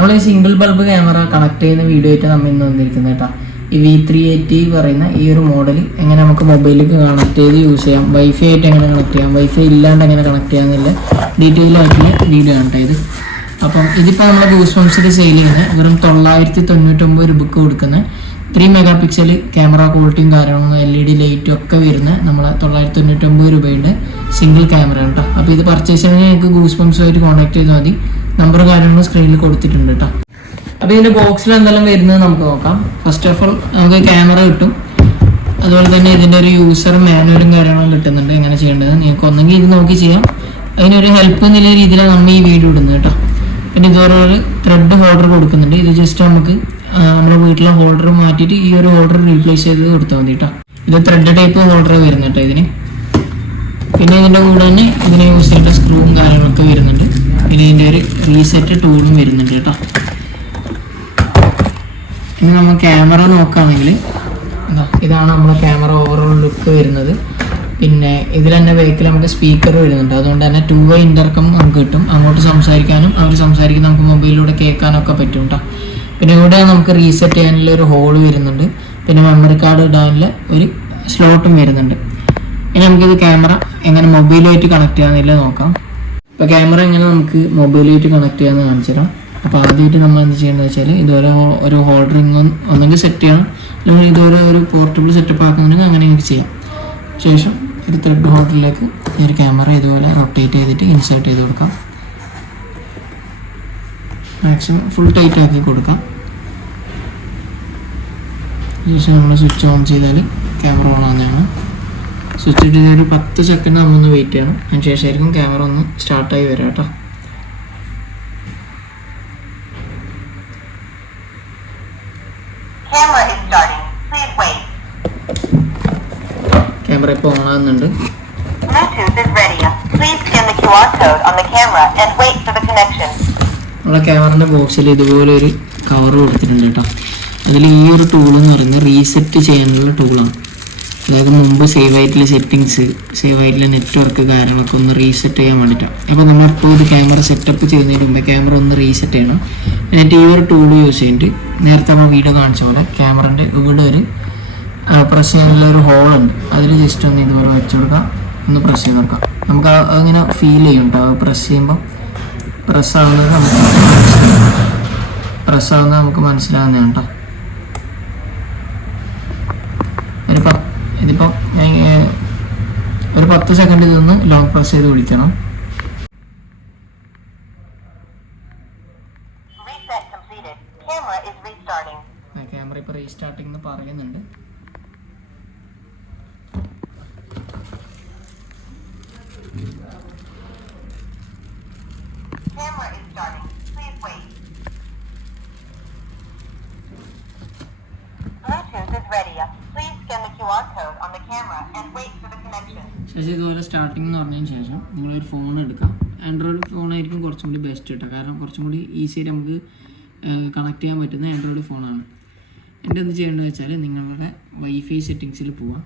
നമ്മൾ ഈ single bulb camera connect ചെയ്യുന്ന വീഡിയോ ആയിട്ട് നമ്മൾ ഇന്ന് വന്നിരിക്കുന്നത് കേട്ടോ. ഈ V380 പറയുന്ന ഈ ഒരു മോഡൽ എങ്ങനെ നമുക്ക് മൊബൈലിലേക്ക് കണക്ട് ചെയ്ത് യൂസ് ചെയ്യാം, വൈഫൈ ആയിട്ട് എങ്ങനെ കണക്ട് ചെയ്യാം, വൈഫൈ ഇല്ലാണ്ട് എങ്ങനെ കണക്ട് ചെയ്യാമെന്നുള്ള ഡീറ്റെയിൽ ആയിട്ടുള്ള വീഡിയോ ആണ് കേട്ടോ ഇത്. അപ്പം ഇതിപ്പോൾ നമ്മൾ ഗൂസ്ബംസിൽ സെയിൽ ചെയ്യുന്നത് വെറും 999 രൂപയ്ക്ക് കൊടുക്കുന്ന 3 മെഗാ പിക്സൽ ക്യാമറ ക്വാളിറ്റിയും കാര്യങ്ങളും LED ലൈറ്റും ഒക്കെ വരുന്ന നമ്മളെ 999 രൂപയുടെ സിംഗിൾ ക്യാമറ ആണ് കേട്ടോ. അപ്പോൾ ഇത് പർച്ചേസ് ചെയ്യണമെങ്കിൽ നിങ്ങൾക്ക് ഗൂസ്ബംസുമായിട്ട് കോൺടാക്ട് ചെയ്താൽ മതി. നമ്പർ കാര്യങ്ങളും സ്ക്രീനിൽ കൊടുത്തിട്ടുണ്ട് കേട്ടോ. അപ്പോൾ ഇതിൻ്റെ ബോക്സിൽ എന്തെല്ലാം വരുന്നത് നമുക്ക് നോക്കാം. ഫസ്റ്റ് ഓഫ് ഓൾ നമുക്ക് ക്യാമറ കിട്ടും, അതുപോലെ തന്നെ ഇതിൻ്റെ ഒരു യൂസർ മാനുവലും കാര്യങ്ങളും കിട്ടുന്നുണ്ട്. എങ്ങനെ ചെയ്യേണ്ടത് നിങ്ങൾക്ക് ഒന്നെങ്കിൽ ഇത് നോക്കി ചെയ്യാം, അതിനൊരു ഹെൽപ്പ് എന്നുള്ള രീതിയിലാണ് നമ്മൾ ഈ വീഡിയോ ഇടുന്നത് കേട്ടോ. പിന്നെ ഇതുപോലെ ഒരു ത്രെഡ് ഹോൾഡർ കൊടുക്കുന്നുണ്ട്. ഇത് ജസ്റ്റ് നമുക്ക് നമ്മുടെ വീട്ടിലെ ഹോൾഡർ മാറ്റിയിട്ട് ഈ ഒരു ഹോൾഡർ റീപ്ലേസ് ചെയ്ത് കൊടുത്താൽ മതി കേട്ടോ. ഇത് ത്രെഡ് ടൈപ്പ് ഹോൾഡർ വരുന്നത് കേട്ടോ ഇതിന്. പിന്നെ ഇതിൻ്റെ കൂടെ തന്നെ ഇതിനെ യൂസ് ചെയ്യേണ്ട സ്ക്രൂവും കാര്യങ്ങളൊക്കെ വരുന്നുണ്ട്. പിന്നെ ഇതിൻ്റെ ഒരു റീസെറ്റ് ടൂളും വരുന്നുണ്ട് കേട്ടോ. ഇനി നമ്മൾ ക്യാമറ നോക്കുകയാണെങ്കിൽ ഇതാണ് നമ്മുടെ ക്യാമറ ഓവറോൾ ലുക്ക് വരുന്നത്. പിന്നെ ഇതിൽ തന്നെ ബാക്കിൽ നമുക്ക് സ്പീക്കർ വരുന്നുണ്ട്. അതുകൊണ്ട് തന്നെ 2-way ഇന്റർകം നമുക്ക് കിട്ടും. അങ്ങോട്ട് സംസാരിക്കാനും അവർ സംസാരിക്കുന്ന നമുക്ക് മൊബൈലിലൂടെ കേൾക്കാനൊക്കെ പറ്റും കേട്ടോ. പിന്നെ ഇവിടെ നമുക്ക് റീസെറ്റ് ചെയ്യാനുള്ള ഒരു ഹോൾ വരുന്നുണ്ട്. പിന്നെ മെമ്മറി കാർഡ് ഇടാനുള്ള ഒരു സ്ലോട്ടും വരുന്നുണ്ട്. ഇനി നമുക്കിത് ക്യാമറ എങ്ങനെ മൊബൈലുമായിട്ട് കണക്ട് ചെയ്യാമെന്നില്ല നോക്കാം. ഇപ്പോൾ ക്യാമറ എങ്ങനെ നമുക്ക് മൊബൈലുമായിട്ട് കണക്ട് ചെയ്യാമെന്ന് കാണിച്ചു തരാം. അപ്പോൾ ആദ്യമായിട്ട് നമ്മൾ എന്ത് ചെയ്യേണ്ടത് വെച്ചാൽ ഇതുപോലെ ഒരു ഹോൾഡറിങ് ഒന്നെങ്കിൽ സെറ്റ് ചെയ്യണം, അല്ലെങ്കിൽ ഇതുപോലെ ഒരു പോർട്ടബിൾ സെറ്റപ്പ് ആക്കുന്നുണ്ടെങ്കിൽ അങ്ങനെ എനിക്ക് ചെയ്യാം. ശേഷം ഒരു ത്രെഡ് ഹോൾഡറിലേക്ക് ഈ ഒരു ക്യാമറ ഇതുപോലെ റൊട്ടേറ്റ് ചെയ്തിട്ട് ഇൻസേർട്ട് ചെയ്ത് കൊടുക്കാം. മാക്സിമം ഫുൾ ടൈറ്റ് ആക്കി കൊടുക്കാം. ശേഷം നമ്മൾ സ്വിച്ച് ഓൺ ചെയ്താൽ ക്യാമറ ഓൺ ആവുന്നതാണ്. സ്വിച്ച് ഇട്ട് ഒരു 10 സെക്കൻഡ് നമ്മളൊന്ന് വെയിറ്റ് ചെയ്യണം. അതിന് ശേഷമായിരിക്കും ക്യാമറ ഒന്ന് സ്റ്റാർട്ടായി വരാം കേട്ടോ. ക്യാമറ ഇപ്പോൾ ഓൺ ആകുന്നുണ്ട്. നമ്മളെ ക്യാമറൻ്റെ ബോക്സിൽ ഇതുപോലെ ഒരു കവർ കൊടുത്തിട്ടുണ്ട് കേട്ടോ. അതിൽ ഈ ഒരു ടൂൾ എന്ന് പറയുന്നത് റീസെറ്റ് ചെയ്യാനുള്ള ടൂളാണ്. അതായത് മുമ്പ് സേവ് ആയിട്ടുള്ള സെറ്റിങ്സ്, സേവ് ആയിട്ടുള്ള നെറ്റ്വർക്ക് കാര്യങ്ങളൊക്കെ ഒന്ന് റീസെറ്റ് ചെയ്യാൻ വേണ്ടിയിട്ടാണ്. അപ്പോൾ നമ്മളിപ്പോൾ ഒരു ക്യാമറ സെറ്റപ്പ് ചെയ്യുന്നതിന് മുമ്പ് ക്യാമറ ഒന്ന് റീസെറ്റ് ചെയ്യണം. എന്നിട്ട് ഈ ഒരു ടൂൾ യൂസ് ചെയ്തിട്ട് നേരത്തെ നമ്മൾ വീഡിയോ കാണിച്ച പോലെ ക്യാമറൻ്റെ ഇവിടെ ഒരു പ്രസ് ചെയ്യാനുള്ള ഒരു ഹോളുണ്ട്. അതിൽ ജസ്റ്റ് ഒന്ന് ഇതുപോലെ വെച്ച് കൊടുക്കാം, ഒന്ന് പ്രസ് ചെയ്ത് നോക്കാം. നമുക്ക് അങ്ങനെ ഫീൽ ചെയ്യും കേട്ടോ. പ്രസ് ചെയ്യുമ്പോൾ പ്രസ്സാവുന്നത് നമുക്ക് മനസ്സിലാവുന്നതാണ് കേട്ടോ. ഇതിപ്പോൾ ഒരു 10 സെക്കൻഡ് ഇതൊന്ന് ലോങ് പ്രസ് ചെയ്ത് പിടിക്കണം. ക്യാമറ ഇപ്പോൾ റീസ്റ്റാർട്ടിംഗ് എന്ന് പറയുന്നുണ്ട്. ശേഷം ഇതുപോലെ സ്റ്റാർട്ടിംഗ് എന്ന് പറഞ്ഞതിന് ശേഷം നിങ്ങളൊരു ഫോൺ എടുക്കാം. ആൻഡ്രോയിഡ് ഫോണായിരിക്കും കുറച്ചും കൂടി ബെസ്റ്റ് കേട്ടോ. കാരണം കുറച്ചും കൂടി ഈസി ആയിട്ട് നമുക്ക് കണക്ട് ചെയ്യാൻ പറ്റുന്ന ആൻഡ്രോയിഡ് ഫോണാണ്. എൻ്റെ എന്ത് ചെയ്യേണ്ടത് വെച്ചാൽ നിങ്ങളുടെ വൈഫൈ സെറ്റിങ്സിൽ പോവാം.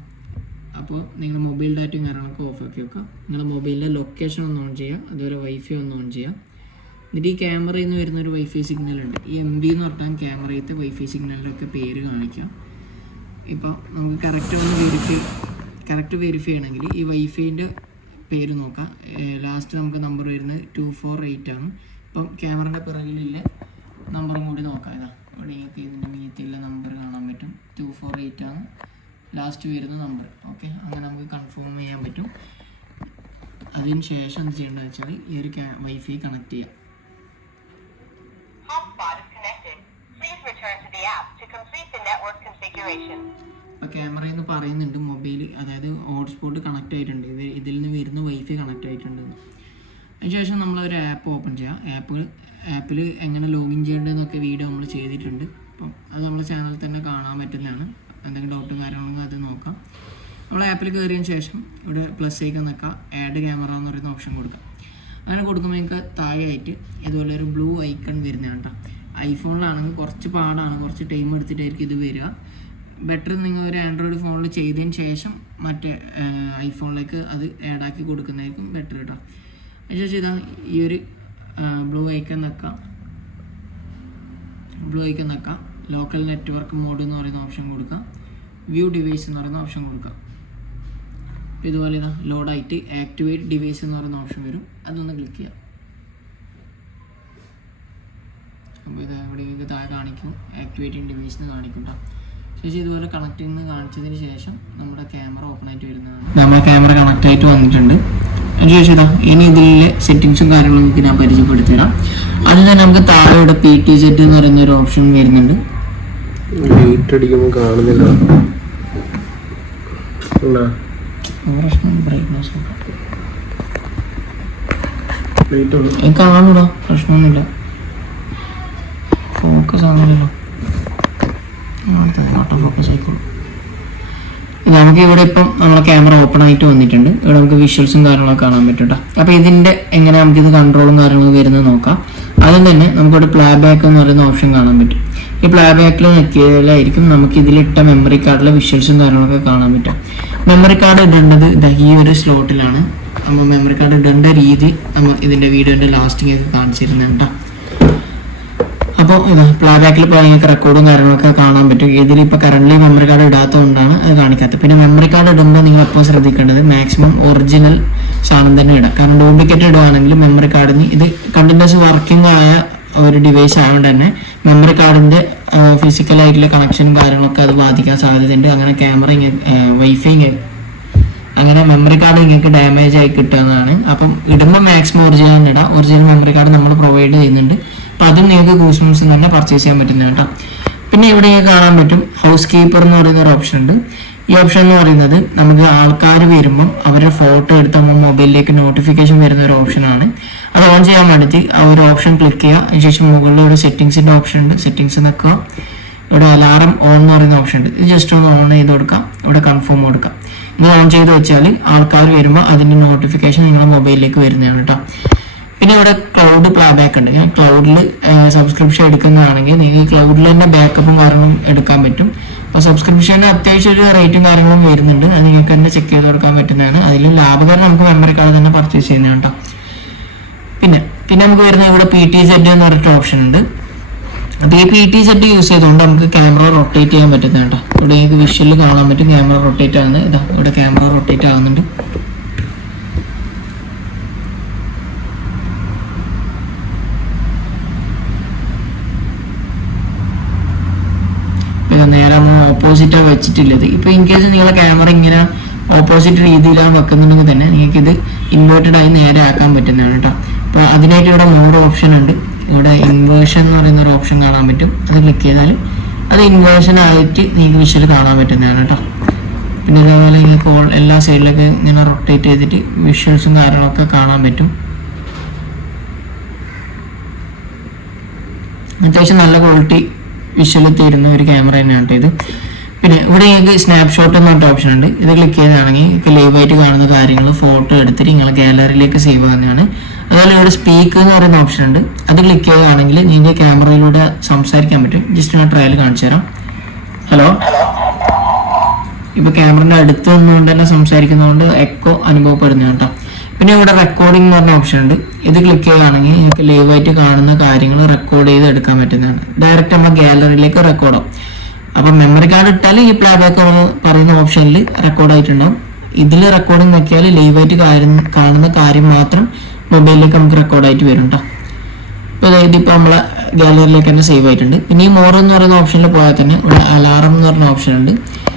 അപ്പോൾ നിങ്ങൾ മൊബൈൽ ഡാറ്റയും കാര്യങ്ങളൊക്കെ ഓഫ് ആക്കി വെക്കാം. നിങ്ങളുടെ മൊബൈലിലെ ലൊക്കേഷൻ ഒന്ന് ഓൺ ചെയ്യുക, അതുപോലെ വൈഫൈ ഒന്ന് ഓൺ ചെയ്യുക. എന്നിട്ട് ഈ ക്യാമറയിൽ നിന്ന് വരുന്ന ഒരു വൈഫൈ സിഗ്നലുണ്ട്. ഈ MB എന്ന് പറഞ്ഞാൽ ക്യാമറയിലത്തെ വൈഫൈ സിഗ്നലിലൊക്കെ പേര് കാണിക്കാം. ഇപ്പോൾ നമുക്ക് കറക്റ്റ് വെരിഫൈ ചെയ്യണമെങ്കിൽ ഈ വൈഫൈൻ്റെ പേര് നോക്കാം. ലാസ്റ്റ് നമുക്ക് നമ്പർ വരുന്നത് 248 ആണ്. ഇപ്പം ക്യാമറയുടെ പിറകിലുള്ള നമ്പറും കൂടി നോക്കാം. ഇതാ ഇവിടെ നിങ്ങൾക്ക് ഇതിൻ്റെ മീത്തിലുള്ള നമ്പർ കാണാൻ പറ്റും. 248 ആണ് ലാസ്റ്റ് വരുന്ന നമ്പർ. ഓക്കെ, അങ്ങനെ നമുക്ക് കൺഫേം ചെയ്യാൻ പറ്റും. അതിന് ശേഷം എന്ത് ചെയ്യേണ്ടത് വെച്ചാൽ ഈ ഒരു വൈഫൈ കണക്ട് ചെയ്യാം. അപ്പോൾ ക്യാമറയിൽ നിന്ന് പറയുന്നുണ്ട് മൊബൈൽ, അതായത് ഹോട്ട്സ്പോട്ട് കണക്ട് ആയിട്ടുണ്ട്, ഇതിൽ നിന്ന് വരുന്ന വൈഫൈ കണക്ട് ആയിട്ടുണ്ടെന്ന്. അതിനുശേഷം നമ്മളൊരു ആപ്പ് ഓപ്പൺ ചെയ്യാം. ആപ്പിൽ എങ്ങനെ ലോഗിൻ ചെയ്യേണ്ടതെന്നൊക്കെ വീഡിയോ നമ്മൾ ചെയ്തിട്ടുണ്ട്. അപ്പം അത് നമ്മുടെ ചാനലിൽ തന്നെ കാണാൻ പറ്റുന്നതാണ്. എന്തെങ്കിലും ഡൗട്ടും കാര്യങ്ങളൊന്നും അത് നോക്കാം. നമ്മൾ ആപ്പിൽ കയറിയതിന് ശേഷം ഇവിടെ പ്ലസ് ഐക്കൺ നിൽക്കാം, ആഡ് ക്യാമറ എന്ന് പറയുന്ന ഓപ്ഷൻ കൊടുക്കാം. അങ്ങനെ കൊടുക്കുമ്പോൾ നിങ്ങൾക്ക് താഴെയായിട്ട് ഇതുപോലെ ഒരു ബ്ലൂ ഐക്കൺ വരുന്നതാണ് കേട്ടോ. ഐഫോണിലാണെങ്കിൽ കുറച്ച് പാടാണ്, കുറച്ച് ടൈം എടുത്തിട്ടായിരിക്കും ഇത് വരിക. ബെറ്റർ നിങ്ങൾ ഒരു ആൻഡ്രോയിഡ് ഫോണിൽ ചെയ്തതിന് ശേഷം മറ്റേ ഐഫോണിലേക്ക് അത് ആഡാക്കി കൊടുക്കുന്നതായിരിക്കും ബെറ്റർ കേട്ടോ. അതിനുശേഷം ഇതാ ഈ ഒരു ബ്ലൂ ഐക്കൺ നിൽക്കാം. ബ്ലൂ ഐക്കൺ നിൽക്കാം. ലോക്കൽ നെറ്റ്വർക്ക് മോഡ് എന്ന് പറയുന്ന ഓപ്ഷൻ കൊടുക്കാം. വ്യൂ ഡിവൈസ് എന്ന് പറയുന്ന ഓപ്ഷൻ കൊടുക്കാം. ഇതുപോലെ ഇതാ ലോഡായിട്ട് ആക്ടിവേറ്റ് ഡിവൈസ് എന്ന് പറയുന്ന ഓപ്ഷൻ വരും. അതൊന്ന് ക്ലിക്ക് ചെയ്യാം. അപ്പോൾ ഇത് ഇവിടെ താഴെ കാണിക്കും, ആക്ടിവേറ്റിംഗ് ഡിവൈസ് എന്ന് കാണിക്കും. ശേഷം ഇതുപോലെ കണക്ട് ചെയ്യുന്ന കാണിച്ചതിന് ശേഷം നമ്മുടെ ക്യാമറ ഓപ്പൺ ആയിട്ട് വരുന്നതാണ്. നമ്മുടെ ക്യാമറ കണക്ട് ആയിട്ട് വന്നിട്ടുണ്ട്. അതിനുശേഷം ഇതാ ഇനി ഇതിലെ സെറ്റിങ്സും കാര്യങ്ങളും നിങ്ങൾക്ക് ഞാൻ പരിചയപ്പെടുത്തി തരാം. അത് തന്നെ നമുക്ക് താഴെ ഇവിടെ PTZ എന്ന് പറയുന്നൊരു ഓപ്ഷൻ വരുന്നുണ്ട്. കാണൂടാ, പ്രശ്നമൊന്നുമില്ല. ഫോക്കസ് ആണല്ലോ, ഫോക്കസ് ആയിക്കോളും. നമുക്ക് ഇവിടെ ഇപ്പം നമ്മളെ ക്യാമറ ഓപ്പൺ ആയിട്ട് വന്നിട്ടുണ്ട്. ഇവിടെ നമുക്ക് വിഷ്വൽസും കാര്യങ്ങളൊക്കെ കാണാൻ പറ്റും കേട്ടോ. അപ്പോൾ ഇതിൻ്റെ എങ്ങനെ നമുക്കിത് കൺട്രോളും കാര്യങ്ങളും വരുന്നത് നോക്കാം. ആദ്യം തന്നെ നമുക്കിവിടെ പ്ലേ ബാക്ക് എന്ന് പറയുന്ന ഓപ്ഷൻ കാണാൻ പറ്റും. ഈ പ്ലേ ബാക്കിൽ നോക്കിയാലായിരിക്കും നമുക്ക് ഇതിലിട്ട മെമ്മറി കാർഡിലെ വിഷ്വൽസും കാര്യങ്ങളൊക്കെ കാണാൻ പറ്റും. മെമ്മറി കാർഡ് ഇടേണ്ടത് ഈ ഒരു സ്ലോട്ടിലാണ്. നമ്മൾ മെമ്മറി കാർഡ് ഇടേണ്ട രീതി നമ്മൾ ഇതിൻ്റെ വീഡിയോൻ്റെ ലാസ്റ്റിങ്ങൊക്കെ കാണിച്ചിരുന്നുണ്ട്. അപ്പോൾ ഇതാ പ്ലേ ബാക്കിൽ ഇപ്പോൾ നിങ്ങൾക്ക് റെക്കോർഡും കാര്യങ്ങളൊക്കെ കാണാൻ പറ്റും. ഇതിലിപ്പോൾ കറൻ്റ് മെമ്മറി കാർഡ് ഇടാത്തതുകൊണ്ടാണ് അത് കാണിക്കാത്തത്. പിന്നെ മെമ്മറി കാർഡ് ഇടുമ്പോൾ നിങ്ങൾ എപ്പോൾ ശ്രദ്ധിക്കേണ്ടത് മാക്സിമം ഒറിജിനൽ സാധനം തന്നെ ഇടാം. കാരണം ഡ്യൂപ്ലിക്കേറ്റ് ഇടുകയാണെങ്കിൽ മെമ്മറി കാർഡിന് ഇത് കണ്ടിന്യൂസ് വർക്കിംഗ് ആയ ഒരു ഡിവൈസ് ആയതുകൊണ്ട് തന്നെ മെമ്മറി കാർഡിൻ്റെ ഫിസിക്കലായിട്ടുള്ള കണക്ഷനും കാര്യങ്ങളൊക്കെ അത് ബാധിക്കാൻ സാധ്യതയുണ്ട്. അങ്ങനെ ക്യാമറ വൈഫൈ അങ്ങനെ മെമ്മറി കാർഡ് നിങ്ങൾക്ക് ഡാമേജ് ആയി കിട്ടുന്നതാണ്. അപ്പം ഇടുമ്പോൾ മാക്സിമം ഒറിജിനൽ ഇടാം. ഒറിജിനൽ മെമ്മറി കാർഡ് നമ്മൾ പ്രൊവൈഡ് ചെയ്യുന്നുണ്ട്. അപ്പോൾ അതും നിങ്ങൾക്ക് ഗൂസ്ബംസ് തന്നെ പർച്ചേസ് ചെയ്യാൻ പറ്റുന്നത് കേട്ടോ. പിന്നെ ഇവിടെ നിങ്ങൾക്ക് കാണാൻ പറ്റും ഹൗസ് കീപ്പർ എന്ന് പറയുന്ന ഒരു ഓപ്ഷൻ ഉണ്ട്. ഈ ഓപ്ഷൻ എന്ന് പറയുന്നത് നമുക്ക് ആൾക്കാർ വരുമ്പം അവരുടെ ഫോട്ടോ എടുത്ത് നമ്മൾ മൊബൈലിലേക്ക് നോട്ടിഫിക്കേഷൻ വരുന്ന ഒരു ഓപ്ഷനാണ്. അത് ഓൺ ചെയ്യാൻ വേണ്ടിയിട്ട് ആ ഒരു ഓപ്ഷൻ ക്ലിക്ക് ചെയ്യുക. അതിനുശേഷം മുകളിൽ ഒരു സെറ്റിങ്സിൻ്റെ ഓപ്ഷൻ ഉണ്ട്. സെറ്റിങ്സ് നിൽക്കുക. ഇവിടെ അലാറം ഓൺ എന്ന് പറയുന്ന ഓപ്ഷൻ ഉണ്ട്. ഇത് ജസ്റ്റ് ഒന്ന് ഓൺ ചെയ്ത് കൊടുക്കാം. ഇവിടെ കൺഫേം കൊടുക്കാം. ഇത് ഓൺ ചെയ്ത് വെച്ചാൽ ആൾക്കാർ വരുമ്പോൾ അതിൻ്റെ നോട്ടിഫിക്കേഷൻ നിങ്ങളുടെ മൊബൈലിലേക്ക് വരുന്നതാണ് കേട്ടോ. പിന്നെ ഇവിടെ ക്ലൗഡ് പ്ലേ ബാക്ക് ഉണ്ട്. ഞാൻ ക്ലൗഡിൽ സബ്സ്ക്രിപ്ഷൻ എടുക്കുന്നതാണെങ്കിൽ നിങ്ങൾക്ക് ക്ലൗഡിൽ തന്നെ ബാക്കപ്പും കാര്യങ്ങളും എടുക്കാൻ പറ്റും. അപ്പോൾ സബ്സ്ക്രിപ്ഷന് അത്യാവശ്യം ഒരു റേറ്റും കാര്യങ്ങളും വരുന്നുണ്ട്. അത് നിങ്ങൾക്ക് തന്നെ ചെക്ക് ചെയ്ത് കൊടുക്കാൻ പറ്റുന്നതാണ്. അതിൽ ലാഭകരം നമുക്ക് മെമ്മറി കാർഡ് തന്നെ പർച്ചേസ് ചെയ്യുന്നതാണ് കേട്ടോ. പിന്നെ നമുക്ക് വരുന്ന ഇവിടെ PTZ എന്ന് പറഞ്ഞിട്ട് ഓപ്ഷൻ ഉണ്ട്. അപ്പോൾ ഈ PTZ യൂസ് ചെയ്തുകൊണ്ട് നമുക്ക് ക്യാമറ റൊട്ടേറ്റ് ചെയ്യാൻ പറ്റുന്നത് കേട്ടോ. ഇവിടെ നിങ്ങൾക്ക് വിഷ്വലിൽ കാണാൻ പറ്റും ക്യാമറ റൊട്ടേറ്റ് ആകുന്നത്. ഇതാ ഇവിടെ ക്യാമറ റൊട്ടേറ്റ് ആകുന്നുണ്ട്. നേരെ ഓപ്പോസിറ്റാണ് വെച്ചിട്ടുള്ളത്. ഇപ്പോൾ ഇൻ കേസ് നിങ്ങളെ ക്യാമറ ഇങ്ങനെ ഓപ്പോസിറ്റ് രീതിയിലാണ് വെക്കുന്നുണ്ടെങ്കിൽ തന്നെ നിങ്ങൾക്ക് ഇത് ഇൻവേർട്ടഡ് ആയി നേരെ ആക്കാൻ പറ്റുന്നതാണ് കേട്ടോ. അപ്പോൾ അതിനായിട്ട് ഇവിടെ മോഡ് ഓപ്ഷൻ ഉണ്ട്. ഇവിടെ ഇൻവേർഷൻ എന്ന് പറയുന്ന ഒരു ഓപ്ഷൻ കാണാൻ പറ്റും. അത് ക്ലിക്ക് ചെയ്താൽ അത് ഇൻവേർഷൻ ആയിട്ട് നിങ്ങൾക്ക് വിഷ്വൽ കാണാൻ പറ്റുന്നതാണ് കേട്ടോ. പിന്നെ ഇതേപോലെ നിങ്ങൾക്ക് എല്ലാ സൈഡിലൊക്കെ ഇങ്ങനെ റൊട്ടേറ്റ് ചെയ്തിട്ട് വിഷ്വൽസും കാര്യങ്ങളൊക്കെ കാണാൻ പറ്റും. അത്യാവശ്യം നല്ല ക്വാളിറ്റി വിഷ്വൽ തരുന്ന ഒരു ക്യാമറ തന്നെയാണ് ഇത്. പിന്നെ ഇവിടെ നിങ്ങൾക്ക് സ്നാപ്ഷോട്ട് എന്ന് പറഞ്ഞ ഓപ്ഷൻ ഉണ്ട്. ഇത് ക്ലിക്ക് ചെയ്താണെങ്കിൽ നിങ്ങൾക്ക് ലൈവായിട്ട് കാണുന്ന കാര്യങ്ങൾ ഫോട്ടോ എടുത്തിട്ട് നിങ്ങളെ ഗാലറിയിലേക്ക് സേവ് ആകുന്നതാണ്. അതുപോലെ ഇവിടെ സ്പീക്ക് എന്ന് പറയുന്ന ഓപ്ഷൻ ഉണ്ട്. അത് ക്ലിക്ക് ചെയ്യുകയാണെങ്കിൽ നിങ്ങൾക്ക് ക്യാമറയിലൂടെ സംസാരിക്കാൻ പറ്റും. ജസ്റ്റ് ഞാൻ ട്രയൽ കാണിച്ചു തരാം. ഹലോ, ഇപ്പോൾ ക്യാമറയുടെ അടുത്ത് നിന്നുകൊണ്ട് തന്നെ സംസാരിക്കുന്നതുകൊണ്ട് എക്കോ അനുഭവപ്പെടുന്നതാണ് കേട്ടോ. പിന്നെ ഇവിടെ റെക്കോർഡിംഗ് എന്ന് പറഞ്ഞ ഓപ്ഷൻ ഉണ്ട്. ഇത് ക്ലിക്ക് ചെയ്യുകയാണെങ്കിൽ നിങ്ങൾക്ക് ലൈവായിട്ട് കാണുന്ന കാര്യങ്ങൾ റെക്കോർഡ് ചെയ്ത് എടുക്കാൻ പറ്റുന്നതാണ്. ഡയറക്റ്റ് നമ്മുടെ ഗാലറിയിലേക്ക് റെക്കോർഡാവും. അപ്പം മെമ്മറി കാർഡ് ഇട്ടാൽ ഈ പ്ലേ ബാക്ക് പറയുന്ന ഓപ്ഷനിൽ റെക്കോർഡായിട്ടുണ്ടാവും. ഇതിൽ റെക്കോർഡിംഗ് നോക്കിയാൽ ലൈവായിട്ട് കാണുന്ന കാര്യം മാത്രം മൊബൈലിലേക്ക് നമുക്ക് റെക്കോർഡായിട്ട് വരും കേട്ടോ. ഇപ്പോൾ അതായത് ഇപ്പോൾ നമ്മളെ ഗാലറിയിലേക്ക് തന്നെ സേവ് ആയിട്ടുണ്ട്. പിന്നെ ഈ മോർ എന്ന് പറയുന്ന ഓപ്ഷനിൽ പോയാൽ തന്നെ ഇവിടെ അലാറം എന്ന് പറഞ്ഞ ഓപ്ഷൻ ഉണ്ട്.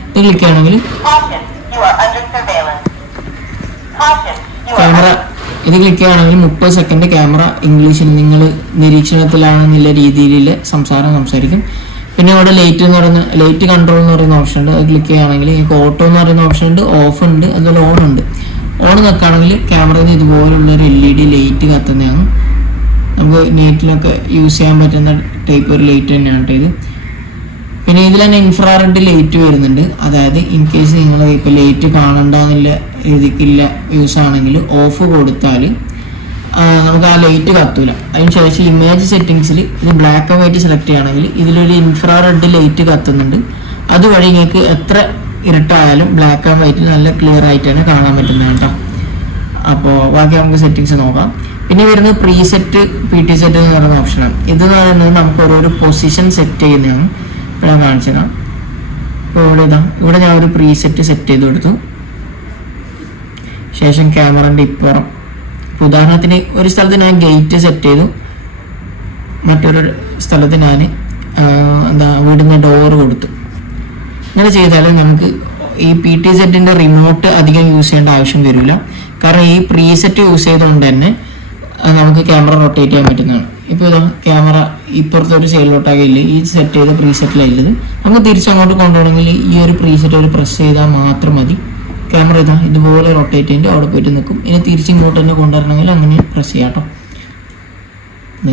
ഇത് ക്ലിക്ക് ചെയ്യണമെങ്കിൽ ക്യാമറ ഇത് ക്ലിക്ക് ചെയ്യുകയാണെങ്കിൽ 30 സെക്കൻഡ് ക്യാമറ ഇംഗ്ലീഷിൽ നിങ്ങൾ നിരീക്ഷണത്തിലാണെന്നുള്ള രീതിയിൽ സംസാരിക്കും. പിന്നെ ഇവിടെ ലൈറ്റ് കൺട്രോൾ എന്ന് പറയുന്ന ഓപ്ഷൻ ഉണ്ട്. അത് ക്ലിക്ക് ചെയ്യുകയാണെങ്കിൽ നിങ്ങൾക്ക് ഓട്ടോ എന്ന് പറയുന്ന ഓപ്ഷൻ ഉണ്ട്, ഓഫ് ഉണ്ട്, അതുപോലെ ഓൺ ഉണ്ട്. ഓൺ നിൽക്കുകയാണെങ്കിൽ ക്യാമറയിൽ ഇതുപോലുള്ള ഒരു LED ലൈറ്റ് കത്തുന്നതാണ്. നമുക്ക് നെറ്റിലൊക്കെ യൂസ് ചെയ്യാൻ പറ്റുന്ന ടൈപ്പ് ഒരു ലൈറ്റ് തന്നെയാണ് കേട്ടോ ഇത്. പിന്നെ ഇതിൽ തന്നെ ഇൻഫ്രാറെഡ് ലൈറ്റ് വരുന്നുണ്ട്. അതായത് ഇൻ കേസ് നിങ്ങൾ ഇപ്പോൾ ലൈറ്റ് കാണണ്ടെന്നുള്ള രീതിക്കുള്ള യൂസ് ആണെങ്കിൽ ഓഫ് കൊടുത്താൽ നമുക്ക് ആ ലൈറ്റ് കത്തൂല. അതിനുശേഷം ഇമേജ് സെറ്റിങ്സിൽ ഇത് ബ്ലാക്ക് ആൻഡ് വൈറ്റ് സെലക്ട് ചെയ്യുകയാണെങ്കിൽ ഇതിലൊരു ഇൻഫ്രാറെഡ് ലൈറ്റ് കത്തുന്നുണ്ട്. അതുവഴി നിങ്ങൾക്ക് എത്ര ഇരുട്ടായാലും ബ്ലാക്ക് ആൻഡ് വൈറ്റിൽ നല്ല ക്ലിയർ ആയിട്ടാണ് കാണാൻ പറ്റുന്നത് കേട്ടോ. അപ്പോൾ ബാക്കി നമുക്ക് സെറ്റിങ്സ് നോക്കാം. പിന്നെ വരുന്നത് പ്രീസെറ്റ് PT സെറ്റ് എന്ന് പറയുന്ന ഓപ്ഷനാണ്. ഇതെന്ന് പറയുന്നത് നമുക്ക് ഓരോരോ പൊസിഷൻ സെറ്റ് ചെയ്യുന്നതാണ്. ഇപ്പോൾ ഞാൻ കാണിച്ചു തരാം. ഇപ്പോൾ ഇവിടെ ഞാൻ ഒരു പ്രീസെറ്റ് സെറ്റ് ചെയ്ത് കൊടുത്തു. ശേഷം ക്യാമറൻ്റെ ഇപ്പുറം ഉദാഹരണത്തിന് ഒരു സ്ഥലത്ത് ഞാൻ ഗേറ്റ് സെറ്റ് ചെയ്തു, മറ്റൊരു സ്ഥലത്ത് ഞാൻ വീടിൻ്റെ ഡോറ് കൊടുത്തു. ഇങ്ങനെ ചെയ്താൽ നമുക്ക് ഈ PT സെറ്റിൻ്റെ റിമോട്ട് അധികം യൂസ് ചെയ്യേണ്ട ആവശ്യം വരില്ല. കാരണം ഈ പ്രീസെറ്റ് യൂസ് ചെയ്തുകൊണ്ട് തന്നെ നമുക്ക് ക്യാമറ റൊട്ടേറ്റ് ചെയ്യാൻ പറ്റുന്നതാണ്. ഇപ്പോൾ ക്യാമറ ഇപ്പുറത്തെ ഒരു സൈഡിലോട്ടാകില്ല, ഈ സെറ്റ് ചെയ്ത പ്രീസെറ്റിലായില്ലത്. നമുക്ക് തിരിച്ചങ്ങോട്ട് കൊണ്ടുപോകണമെങ്കിൽ ഈ ഒരു പ്രീസെറ്റ് ഒരു പ്രസ് ചെയ്താൽ മാത്രം മതി. ക്യാമറ ഇതുപോലെ റൊട്ടേറ്റ് ചെയ്തിട്ട് അവിടെ പോയിട്ട് നിൽക്കും. ഇനി തിരിച്ചിങ്ങോട്ട് തന്നെ കൊണ്ടുവരണമെങ്കിൽ അങ്ങനെ പ്രസ് ചെയ്യാം കേട്ടോ.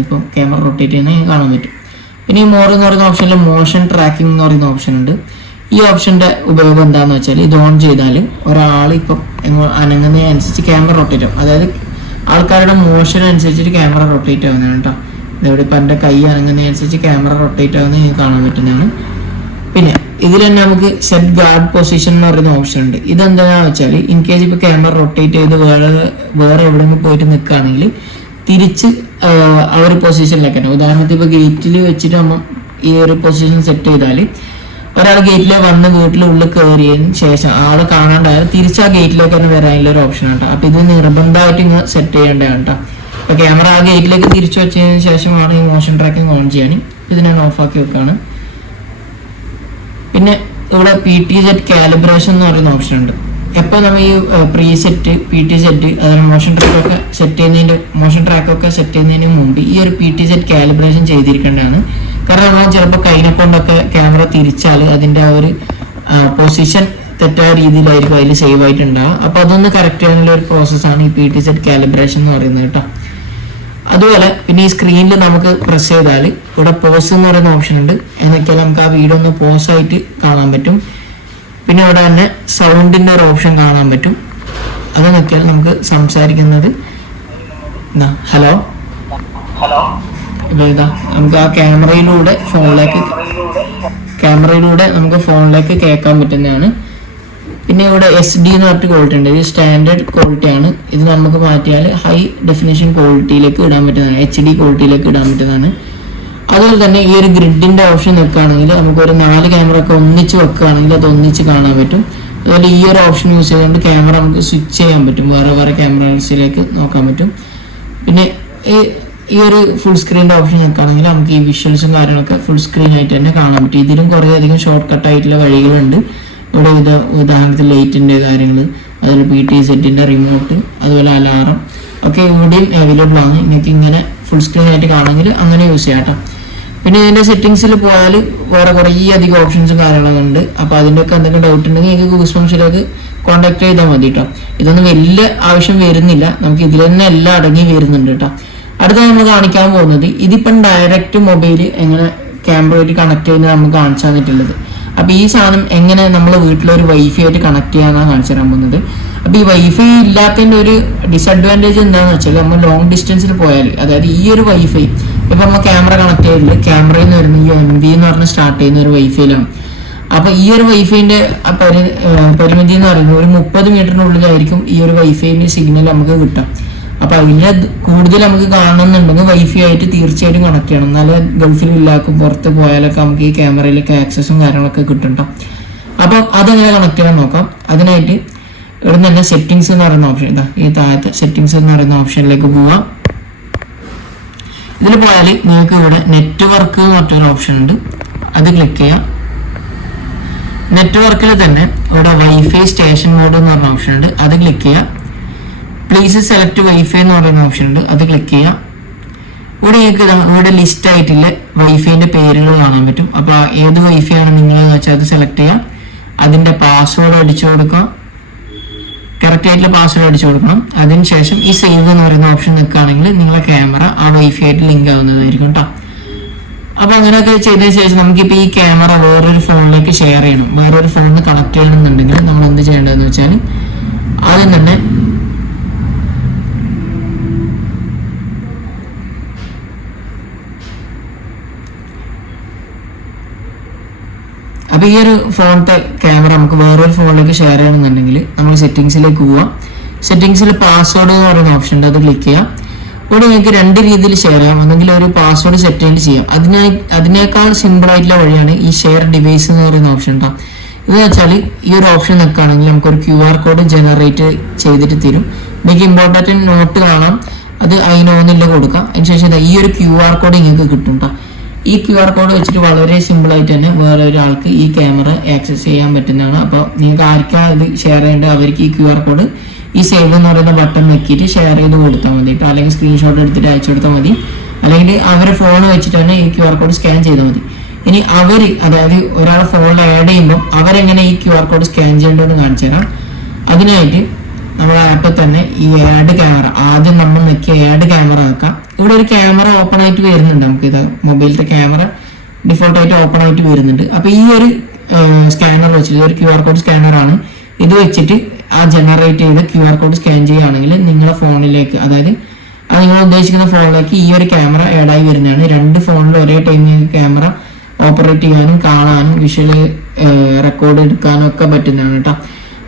ഇപ്പോൾ ക്യാമറ റൊട്ടേറ്റ് ചെയ്യുന്നത് കാണാൻ പറ്റും. പിന്നെ ഈ മോർ എന്ന് പറയുന്ന ഓപ്ഷനിൽ മോഷൻ ട്രാക്കിംഗ് എന്ന് പറയുന്ന ഓപ്ഷൻ ഉണ്ട്. ഈ ഓപ്ഷൻ്റെ ഉപയോഗം എന്താണെന്ന് വെച്ചാൽ ഇത് ഓൺ ചെയ്താൽ ഒരാൾ ഇപ്പം അനങ്ങുന്നതിനനുസരിച്ച് ക്യാമറ റൊട്ടേറ്റ് ആവും. അതായത് ആൾക്കാരുടെ മോഷനനുസരിച്ചിട്ട് ക്യാമറ റൊട്ടേറ്റ് ആവുന്നതാണ് കേട്ടോ. ഇതെവിടെ ഇപ്പം എൻ്റെ കൈ അനങ്ങുന്നതിനനുസരിച്ച് ക്യാമറ റൊട്ടേറ്റ് ആവുന്നത് നിങ്ങൾക്ക് കാണാൻ പറ്റുന്നതാണ്. പിന്നെ ഇതിൽ തന്നെ നമുക്ക് സെറ്റ് ഗാർഡ് പൊസിഷൻ എന്ന് പറയുന്ന ഓപ്ഷൻ ഉണ്ട്. ഇതെന്താണെന്ന് വെച്ചാൽ ഇൻ കേസ് ഇപ്പോൾ ക്യാമറ റൊട്ടേറ്റ് ചെയ്ത് വേറെ എവിടെയെങ്കിലും പോയിട്ട് നിൽക്കുകയാണെങ്കിൽ തിരിച്ച് ആ ഒരു പൊസിഷനിലേക്ക് തന്നെ, ഉദാഹരണത്തിന് ഇപ്പോൾ ഗേറ്റിൽ വെച്ചിട്ട് നമ്മൾ ഈ ഒരു പൊസിഷൻ സെറ്റ് ചെയ്താൽ ഒരാൾ ഗേറ്റിൽ വന്ന് വീട്ടിലുള്ളിൽ കയറിയതിന് ശേഷം ആളെ കാണാണ്ടായാൽ തിരിച്ച് ആ ഗേറ്റിലേക്ക് തന്നെ വരാനുള്ള ഒരു ഓപ്ഷൻ ആണ് കേട്ടോ. അപ്പോൾ ഇത് നിർബന്ധമായിട്ട് ഇങ്ങനെ സെറ്റ് ചെയ്യേണ്ടതാണ് കേട്ടോ. അപ്പോൾ ക്യാമറ ആ ഗേറ്റിലേക്ക് തിരിച്ചു വെച്ചതിന് ശേഷമാണ് ഈ മോഷൻ ട്രാക്കിംഗ് ഓൺ ചെയ്യാൻ. ഇത് ഞാൻ ഓഫാക്കി വെക്കുകയാണ്. പിന്നെ ഇവിടെ PT സെറ്റ് കാലിബ്രേഷൻ എന്ന് പറയുന്ന ഓപ്ഷൻ ഉണ്ട്. എപ്പോൾ നമ്മൾ ഈ പ്രീസെറ്റ് PT സെറ്റ് അതുപോലെ മോഷൻ ട്രാക്കൊക്കെ സെറ്റ് ചെയ്യുന്നതിന് മുമ്പ് ഈ ഒരു PT സെറ്റ് കാലിബ്രേഷൻ ചെയ്തിരിക്കേണ്ടതാണ്. കാരണം നമ്മൾ ചിലപ്പോൾ കൈനെ കൊണ്ടൊക്കെ ക്യാമറ തിരിച്ചാൽ അതിൻ്റെ ആ ഒരു പൊസിഷൻ തെറ്റായ രീതിയിലായിരിക്കും അതിൽ സേവ് ആയിട്ടുണ്ടാവുക. അപ്പോൾ അതൊന്ന് കറക്റ്റ് ചെയ്യാനുള്ള ഒരു പ്രോസസ്സാണ് ഈ PT സെറ്റ് കാലിബ്രേഷൻ എന്ന് പറയുന്നത് കേട്ടോ. അതുപോലെ പിന്നെ ഈ സ്ക്രീനിൽ നമുക്ക് പ്രസ് ചെയ്താൽ ഇവിടെ പോസ് എന്ന് പറയുന്ന ഓപ്ഷൻ ഉണ്ട്. എന്നൊക്കെയാൽ നമുക്ക് ആ വീഡിയോ ഒന്ന് പോസ് ആയിട്ട് കാണാൻ പറ്റും. പിന്നെ ഇവിടെ തന്നെ സൗണ്ടിൻ്റെ ഒരു ഓപ്ഷൻ കാണാൻ പറ്റും. അത് നോക്കിയാൽ നമുക്ക് സംസാരിക്കുന്നത് ഹലോ ഇപ്പോൾ നമുക്ക് ആ ക്യാമറയിലൂടെ നമുക്ക് ഫോണിലേക്ക് കേൾക്കാൻ പറ്റുന്നതാണ്. പിന്നെ ഇവിടെ SD എന്ന് പറഞ്ഞിട്ട് ക്വാളിറ്റി ഉണ്ട്. ഇത് സ്റ്റാൻഡേർഡ് ക്വാളിറ്റിയാണ്. ഇത് നമുക്ക് മാറ്റിയാൽ ഹൈ ഡെഫിനിഷൻ ക്വാളിറ്റിയിലേക്ക് ഇടാൻ പറ്റുന്നതാണ്, HD ക്വാളിറ്റിയിലേക്ക് ഇടാൻ പറ്റുന്നതാണ്. അതുപോലെ തന്നെ ഈ ഒരു ഗ്രിഡിൻ്റെ ഓപ്ഷൻ വെക്കുകയാണെങ്കിൽ നമുക്കൊരു 4 ക്യാമറ ഒക്കെ ഒന്നിച്ച് വെക്കുകയാണെങ്കിൽ അത് ഒന്നിച്ച് കാണാൻ പറ്റും. അതുപോലെ ഈ ഒരു ഓപ്ഷൻ യൂസ് ചെയ്തുകൊണ്ട് ക്യാമറ നമുക്ക് സ്വിച്ച് ചെയ്യാൻ പറ്റും, വേറെ ക്യാമറസിലേക്ക് നോക്കാൻ പറ്റും. പിന്നെ ഈ ഒരു ഫുൾ സ്ക്രീനിൻ്റെ ഓപ്ഷൻ വെക്കുകയാണെങ്കിൽ നമുക്ക് ഈ വിഷ്വൽസും കാര്യങ്ങളൊക്കെ ഫുൾ സ്ക്രീൻ ആയിട്ട് തന്നെ കാണാൻ പറ്റും. ഇതിലും കുറേയധികം ഷോർട്ട് കട്ട് ആയിട്ടുള്ള വഴികളുണ്ട്. ഇവിടെ ഉദാഹരണത്തിൽ ലൈറ്റിൻ്റെ കാര്യങ്ങൾ, അതുപോലെ PT സെറ്റിൻ്റെ റിമോട്ട്, അതുപോലെ അലാറം ഒക്കെ ഇവിടെയും അവൈലബിൾ ആണ്. നിങ്ങൾക്ക് ഇങ്ങനെ ഫുൾ സ്ക്രീൻ ആയിട്ട് കാണണമെങ്കിൽ അങ്ങനെ യൂസ് ചെയ്യാം കേട്ടോ. പിന്നെ ഇതിൻ്റെ സെറ്റിങ്സിൽ പോയാൽ വേറെ കുറേ അധികം ഓപ്ഷൻസും കാര്യങ്ങളൊക്കെ ഉണ്ട്. അപ്പോൾ അതിൻ്റെയൊക്കെ എന്തെങ്കിലും ഡൗട്ട് ഉണ്ടെങ്കിൽ നിങ്ങൾക്ക് ഗൂസ്ബംസിലേക്ക് കോൺടാക്ട് ചെയ്താൽ മതി കേട്ടോ. ഇതൊന്നും വലിയ ആവശ്യം വരുന്നില്ല, നമുക്ക് ഇതിൽ തന്നെ എല്ലാം അടങ്ങി വരുന്നുണ്ട് കേട്ടോ. അടുത്ത നമ്മൾ കാണിക്കാൻ പോകുന്നത് ഇതിപ്പം ഡയറക്റ്റ് മൊബൈൽ എങ്ങനെ ക്യാമറയായിട്ട് കണക്ട് ചെയ്യുന്നത് നമുക്ക് കാണിച്ചു തന്നിട്ടുള്ളത്. അപ്പോൾ ഈ സാധനം എങ്ങനെ നമ്മൾ വീട്ടിലൊരു വൈഫൈ ആയിട്ട് കണക്ട് ചെയ്യാനാണ് കാണിച്ചു തരാൻ പോകുന്നത്. അപ്പോൾ ഈ വൈഫൈ ഇല്ലാത്തതിൻ്റെ ഒരു ഡിസഡ്വാൻറ്റേജ് എന്താണെന്ന് വെച്ചാൽ നമ്മൾ ലോങ് ഡിസ്റ്റൻസിൽ പോയാൽ, അതായത് ഈ ഒരു വൈഫൈ ഇപ്പോൾ നമ്മൾ ക്യാമറ കണക്ട് ചെയ്തില്ല, ക്യാമറയിൽ നിന്ന് വരുന്ന ഈ MB എന്ന് പറഞ്ഞ് സ്റ്റാർട്ട് ചെയ്യുന്ന ഒരു വൈഫൈയിലാണ്. അപ്പോൾ ഈ ഒരു വൈഫൈൻ്റെ പരിമിതി എന്ന് പറയുന്നത് ഒരു 30 മീറ്ററിനുള്ളിലായിരിക്കും ഈ ഒരു വൈഫൈൻ്റെ സിഗ്നൽ നമുക്ക് കിട്ടാം. അപ്പോൾ അതിൻ്റെ കൂടുതൽ നമുക്ക് കാണണമെന്നുണ്ടെങ്കിൽ വൈഫൈ ആയിട്ട് തീർച്ചയായിട്ടും കണക്ട് ചെയ്യണം. എന്നാലേ ഗൾഫിലില്ലാക്കും പുറത്ത് പോയാലൊക്കെ നമുക്ക് ഈ ക്യാമറയിലൊക്കെ ആക്സസും കാര്യങ്ങളൊക്കെ കിട്ടും കേട്ടോ. അപ്പോൾ അതെങ്ങനെ കണക്ട് ചെയ്യാൻ നോക്കാം. അതിനായിട്ട് ഇവിടെ നിന്ന് തന്നെ സെറ്റിങ്സ് എന്ന് പറയുന്ന ഓപ്ഷൻ, ഈ താഴത്തെ സെറ്റിങ്സ് എന്ന് പറയുന്ന ഓപ്ഷനിലേക്ക് പോവാം. ഇതിൽ പോയാൽ നിങ്ങൾക്ക് ഇവിടെ നെറ്റ്വർക്ക് എന്ന് പറഞ്ഞൊരു ഓപ്ഷൻ ഉണ്ട്, അത് ക്ലിക്ക് ചെയ്യാം. നെറ്റ്വർക്കിൽ തന്നെ ഇവിടെ വൈഫൈ സ്റ്റേഷൻ മോഡ് എന്ന് പറഞ്ഞ ഓപ്ഷൻ ഉണ്ട്, അത് ക്ലിക്ക് ചെയ്യാം. പ്ലീസ് സെലക്ട് വൈഫൈ എന്ന് പറയുന്ന ഓപ്ഷൻ ഉണ്ട്, അത് ക്ലിക്ക് ചെയ്യാം. ഇവിടെ നിങ്ങൾക്ക് ഇവിടെ ലിസ്റ്റ് ആയിട്ടില്ല വൈഫൈൻ്റെ പേരുകൾ കാണാൻ പറ്റും. അപ്പോൾ ഏത് വൈഫൈ ആണ് നിങ്ങളെന്ന് വെച്ചാൽ അത് സെലക്ട് ചെയ്യാം. അതിൻ്റെ പാസ്വേഡ് അടിച്ചു കൊടുക്കാം, കറക്റ്റ് ആയിട്ടുള്ള പാസ്വേഡ് അടിച്ചു കൊടുക്കണം. അതിനുശേഷം ഈ സേവ് എന്ന് പറയുന്ന ഓപ്ഷൻ നിൽക്കുകയാണെങ്കിൽ നിങ്ങളെ ക്യാമറ ആ വൈഫൈ ആയിട്ട് ലിങ്ക് ആവുന്നതായിരിക്കും കേട്ടോ. അപ്പോൾ അങ്ങനെയൊക്കെ ചെയ്തതിന് ശേഷം നമുക്കിപ്പോൾ ഈ ക്യാമറ വേറൊരു ഫോണിലേക്ക് ഷെയർ ചെയ്യണം, വേറൊരു ഫോണിൽ കണക്ട് ചെയ്യണമെന്നുണ്ടെങ്കിൽ നമ്മൾ എന്ത് ചെയ്യേണ്ടതെന്ന് വെച്ചാൽ ആദ്യം തന്നെ അപ്പോൾ ഈ ഒരു ഫോണിൻ്റെ ക്യാമറ നമുക്ക് വേറൊരു ഫോണിലേക്ക് ഷെയർ ചെയ്യണമെന്നുണ്ടെങ്കിൽ നമ്മൾ സെറ്റിങ്സിലേക്ക് പോവാം. സെറ്റിങ്സിൽ പാസ്വേഡ് എന്ന് പറയുന്ന ഓപ്ഷൻ ഉണ്ട്, അത് ക്ലിക്ക് ചെയ്യാം. ഇവിടെ നിങ്ങൾക്ക് രണ്ട് രീതിയിൽ ഷെയർ ചെയ്യാം. ഒന്നെങ്കിൽ ഒരു പാസ്വേഡ് സെറ്റ് ചെയ്തിട്ട് ചെയ്യാം. അതിനേക്കാൾ സിമ്പിൾ ആയിട്ടുള്ള വഴിയാണ് ഈ ഷെയർ ഡിവൈസ് എന്ന് പറയുന്ന ഓപ്ഷൻ ഉണ്ടാവും. ഇതെന്ന് വെച്ചാൽ ഈ ഒരു ഓപ്ഷൻ നിൽക്കുകയാണെങ്കിൽ നമുക്കൊരു QR കോഡ് ജനറേറ്റ് ചെയ്തിട്ട് തരും. നിങ്ങൾക്ക് ഇമ്പോർട്ടൻ്റ് നോട്ട് കാണാം, അത് അതിനൊന്നില്ല കൊടുക്കാം. അതിനുശേഷം ഈ ഒരു QR കോഡ് നിങ്ങൾക്ക് കിട്ടും കേട്ടോ. ഈ QR കോഡ് വെച്ചിട്ട് വളരെ സിമ്പിൾ ആയിട്ട് തന്നെ വേറെ ഒരാൾക്ക് ഈ ക്യാമറ ആക്സസ് ചെയ്യാൻ പറ്റുന്നതാണ്. അപ്പോൾ നിങ്ങൾക്ക് ആർക്കാണ് ഇത് ഷെയർ ചെയ്യേണ്ടത് അവർക്ക് ഈ QR കോഡ് ഈ സേവ് എന്ന് പറയുന്ന ബട്ടൺ വെക്കിയിട്ട് ഷെയർ ചെയ്ത് കൊടുത്താൽ മതി കേട്ടോ. അല്ലെങ്കിൽ സ്ക്രീൻഷോട്ട് എടുത്തിട്ട് അയച്ചു കൊടുത്താൽ മതി. അല്ലെങ്കിൽ അവരെ ഫോൺ വെച്ചിട്ട് തന്നെ ഈ QR കോഡ് സ്കാൻ ചെയ്താൽ മതി. ഇനി അതായത് ഒരാൾ ഫോണിൽ ആഡ് ചെയ്യുമ്പോൾ അവരെങ്ങനെ ഈ QR കോഡ് സ്കാൻ ചെയ്യേണ്ടതെന്ന് കാണിച്ചു തരാം. അതിനായിട്ട് നമ്മുടെ ആപ്പിൽ തന്നെ ഈ ആഡ് ക്യാമറ ആദ്യം നമ്മൾ നെക്കിയ ആഡ് ക്യാമറ ആക്കാം. ഇവിടെ ഒരു ക്യാമറ ഓപ്പൺ ആയിട്ട് വരുന്നുണ്ട്. നമുക്ക് ഇത് മൊബൈലത്തെ ക്യാമറ ഡിഫോൾട്ട് ആയിട്ട് ഓപ്പൺ ആയിട്ട് വരുന്നുണ്ട്. അപ്പൊ ഈ ഒരു സ്കാനർ വെച്ചിട്ട് ഒരു QR കോഡ് സ്കാനർ ആണ്. ഇത് വെച്ചിട്ട് ആ ജനറേറ്റ് ചെയ്ത QR കോഡ് സ്കാൻ ചെയ്യുകയാണെങ്കിൽ നിങ്ങളുടെ ഫോണിലേക്ക്, അതായത് നിങ്ങൾ ഉദ്ദേശിക്കുന്ന ഫോണിലേക്ക് ഈ ഒരു ക്യാമറ ആഡായി വരുന്നതാണ്. രണ്ട് ഫോണിൽ ഒരേ ടൈമിൽ ക്യാമറ ഓപ്പറേറ്റ് ചെയ്യാനും കാണാനും വിഷ്വൽ റെക്കോർഡ് എടുക്കാനും ഒക്കെ പറ്റുന്നതാണ് കേട്ടോ.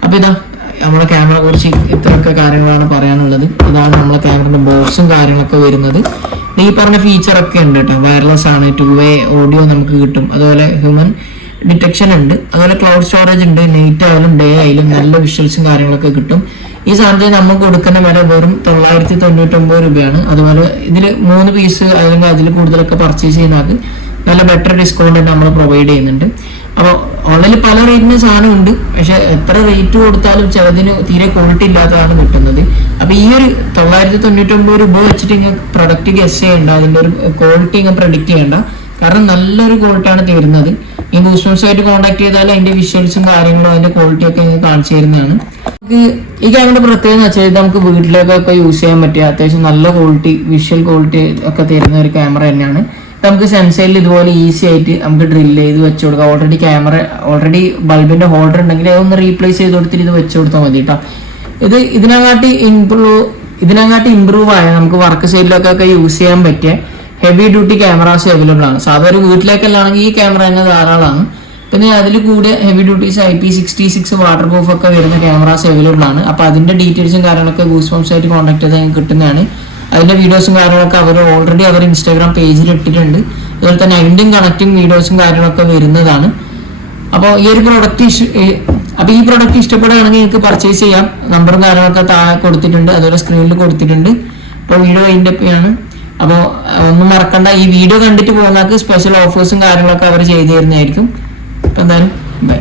അപ്പൊ ഇതാ നമ്മുടെ ക്യാമറയെ കുറിച്ച് ഇത്രയൊക്കെ കാര്യങ്ങളാണ് പറയാനുള്ളത്. ഇതാണ് നമ്മളെ ക്യാമറയുടെ ബോക്സും കാര്യങ്ങളൊക്കെ വരുന്നത്. ഈ പറഞ്ഞ ഫീച്ചറൊക്കെ ഉണ്ട് കേട്ടോ. വയർലെസ് ആണ്, 2-way ഓഡിയോ നമുക്ക് കിട്ടും, അതുപോലെ ഹ്യൂമൻ ഡിറ്റക്ഷൻ ഉണ്ട്, അതുപോലെ ക്ലൗഡ് സ്റ്റോറേജ് ഉണ്ട്. നൈറ്റ് ആയാലും ഡേ ആയാലും നല്ല വിഷ്വൽസും കാര്യങ്ങളൊക്കെ കിട്ടും. ഈ സാധനത്തിന് നമുക്ക് കൊടുക്കുന്ന വില വെറും 999 രൂപയാണ്. അതുപോലെ ഇതിൽ 3 പീസ് അല്ലെങ്കിൽ അതിൽ കൂടുതലൊക്കെ പർച്ചേസ് ചെയ്യുന്നത് നല്ല ബെറ്റർ ഡിസ്കൗണ്ട് നമ്മൾ പ്രൊവൈഡ് ചെയ്യുന്നുണ്ട്. അപ്പോൾ ഓൺലൈനിൽ പല റേറ്റിന് സാധനം ഉണ്ട്, പക്ഷെ എത്ര റേറ്റ് കൊടുത്താലും ചിലതിന് തീരെ ക്വാളിറ്റി ഇല്ലാത്തതാണ് കിട്ടുന്നത്. അപ്പൊ ഈ ഒരു 999 രൂപ വെച്ചിട്ട് നിങ്ങൾക്ക് പ്രൊഡക്റ്റ് ഗസ് ചെയ്യേണ്ട, അതിന്റെ ഒരു ക്വാളിറ്റി ഇങ്ങനെ പ്രഡിക്റ്റ് ചെയ്യേണ്ട. കാരണം നല്ലൊരു ക്വാളിറ്റിയാണ് തരുന്നത്. ഈ ഗൂസ്ബംസുമായിട്ട് കോൺടാക്ട് ചെയ്താൽ അതിന്റെ വിഷ്വൽസും കാര്യങ്ങളും അതിന്റെ ക്വാളിറ്റി ഒക്കെ നിങ്ങൾക്ക് കാണിച്ചു തരുന്നതാണ്. ഈ ക്യാമറയുടെ പ്രത്യേകത എന്ന് വെച്ചാൽ ഇത് നമുക്ക് വീട്ടിലേക്കൊക്കെ യൂസ് ചെയ്യാൻ പറ്റിയ അത്യാവശ്യം നല്ല ക്വാളിറ്റി വിഷ്വൽ ക്വാളിറ്റി ഒക്കെ തരുന്ന ഒരു ക്യാമറ തന്നെയാണ്. നമുക്ക് സെൻസറിൽ ഇതുപോലെ ഈസി ആയിട്ട് നമുക്ക് ഡ്രില്ല് ചെയ്ത് വെച്ച് കൊടുക്കാം. ഓൾറെഡി ബൾബിന്റെ ഹോൾഡർ ഉണ്ടെങ്കിൽ അതൊന്ന് റീപ്ലേസ് ചെയ്ത് കൊടുത്തിട്ട് ഇത് വെച്ച് കൊടുത്താൽ മതി കേട്ടോ. ഇത് ഇതിനങ്ങാട്ടി ഇമ്പ്രൂവ് ആയ നമുക്ക് വർക്ക് സൈഡിലൊക്കെ യൂസ് ചെയ്യാൻ പറ്റിയ ഹെവി ഡ്യൂട്ടി ക്യാമറാസ് അവൈലബിൾ ആണ്. സാധാരണ ഒരു വീട്ടിലേക്കല്ലാണെങ്കിൽ ഈ ക്യാമറ തന്നെ ധാരാളമാണ്. പിന്നെ അതിൽ കൂടെ heavy duties IP66 water proof ഒക്കെ വരുന്ന ക്യാമറാസ് അവൈലബിൾ ആണ്. അപ്പൊ അതിന്റെ ഡീറ്റെയിൽസും കാര്യങ്ങളൊക്കെ ഗൂസ്ബംസ് ആയിട്ട് കോൺടാക്ട് ചെയ്താൽ കിട്ടുന്നതാണ്. അതിന്റെ വീഡിയോസും കാര്യങ്ങളൊക്കെ അവർ ഇൻസ്റ്റാഗ്രാം പേജിൽ ഇട്ടിട്ടുണ്ട്. അതുപോലെ തന്നെ അതിന്റെയും കണക്റ്റിംഗ് വീഡിയോസും കാര്യങ്ങളൊക്കെ വരുന്നതാണ്. അപ്പോൾ ഈ പ്രൊഡക്റ്റ് ഇഷ്ടപ്പെടുകയാണെങ്കിൽ നിങ്ങൾക്ക് പർച്ചേസ് ചെയ്യാം. നമ്പറും കാര്യങ്ങളൊക്കെ താഴെ കൊടുത്തിട്ടുണ്ട്, അതുപോലെ സ്ക്രീനിൽ കൊടുത്തിട്ടുണ്ട്. അപ്പോൾ വീഡിയോ അതിൻ്റെ ഒക്കെയാണ്. അപ്പോൾ ഒന്നും മറക്കണ്ട, ഈ വീഡിയോ കണ്ടിട്ട് പോകുന്നവർക്ക് സ്പെഷ്യൽ ഓഫേഴ്സും കാര്യങ്ങളൊക്കെ അവർ ചെയ്തു തരുന്നതായിരിക്കും. അപ്പോൾ എന്തായാലും ബൈ.